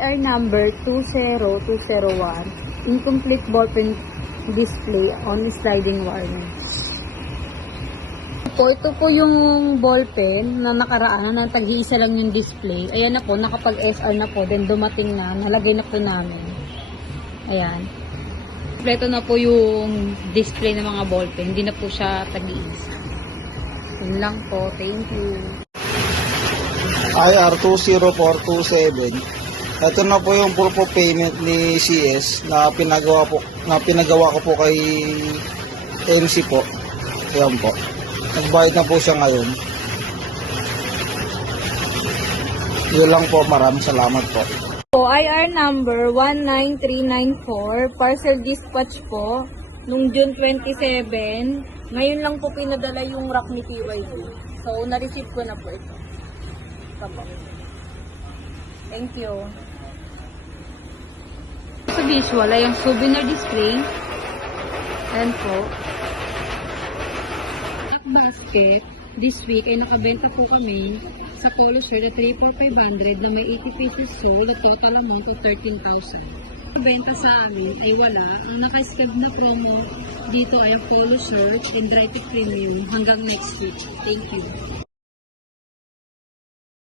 Our number 20201, incomplete ballpen display on sliding warning. Ito po yung ballpen na nakaraan na tag-iisa lang yung display. Ayan na po, nakapag-SR na po, then dumating na, nalagay na po namin. Ayan. Kompleto na po yung display ng mga ballpen, hindi na po siya tag-iisa. Yun lang po, thank you. IR 20427. Ito na po yung proof of payment ni CS na pinagawa ko po kay MC po. Ayan po. Nagbayad na po siya ngayon. Yun lang po, maraming salamat po. IR number 19394, parcel dispatch po, nung June 27. Ngayon lang po pinadala yung rack ni PYD. So, na-receive ko na po ito. Thank you. Sa visual ay ang souvenir display. Ayan po. At basket, this week ay nakabenta po kami sa polo shirt na 3,500 na may 80 pieces sold at total amount of 13,000. Nakabenta sa amin ay wala. Ang naka-skip na promo dito ay ang polo shirt and dry fit premium hanggang next week. Thank you.